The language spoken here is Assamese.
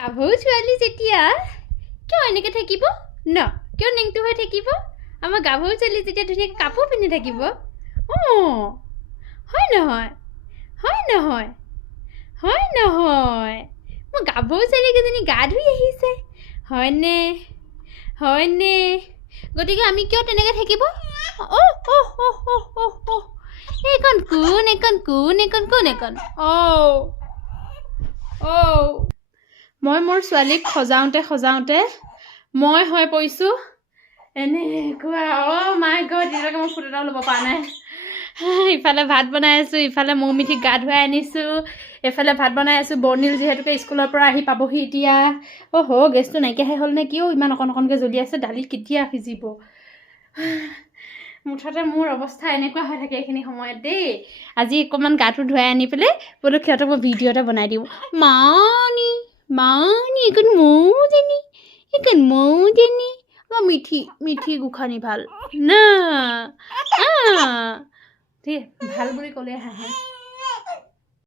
গাভৰু ছোৱালী যেতিয়া কিয় এনেকৈ থাকিব ন কিয় নেংটো হৈ থাকিব আমাৰ গাভৰু ছোৱালী যেতিয়া ধুনীয়াকৈ কাপোৰ পিন্ধি থাকিব হয় নহয় হয় নহয় হয় নহয় মোৰ গাভৰু ছোৱালীকেইজনী গা ধুই আহিছে হয়নে হয়নে গতিকে আমি কিয় তেনেকৈ থাকিব এইকণ কোন এইকণ কোন এইকণ কোন এইকণ মই মোৰ ছোৱালীক সজাওঁতে মই হৈ পৰিছোঁ এনেকুৱা মাই গড এতিয়ালৈকে মই ফটো এটাও ল'ব পৰা নাই ইফালে ভাত বনাই আছোঁ ইফালে মৌ মিঠিক গা ধুৱাই আনিছোঁ এফালে ভাত বনাই আছোঁ বৰ্ণিল যিহেতুকে স্কুলৰ পৰা আহি পাবহি এতিয়া গেছটো নাইকিয়াহে হ'ল নে কিয় ইমান অকণকৈ জ্বলি আছে দালি কেতিয়া সিজিব মুঠতে মোৰ অৱস্থা এনেকুৱা হৈ থাকে এইখিনি সময়ত দেই আজি অকণমান গাটো ধুৱাই আনি পেলাই বোলো সিহঁতক মই ভিডিঅ' এটা বনাই দিওঁ মানি এইকণ মৌজনী মই মিঠি গোসানি ভাল না ভাল বুলি ক'লে হাঁহে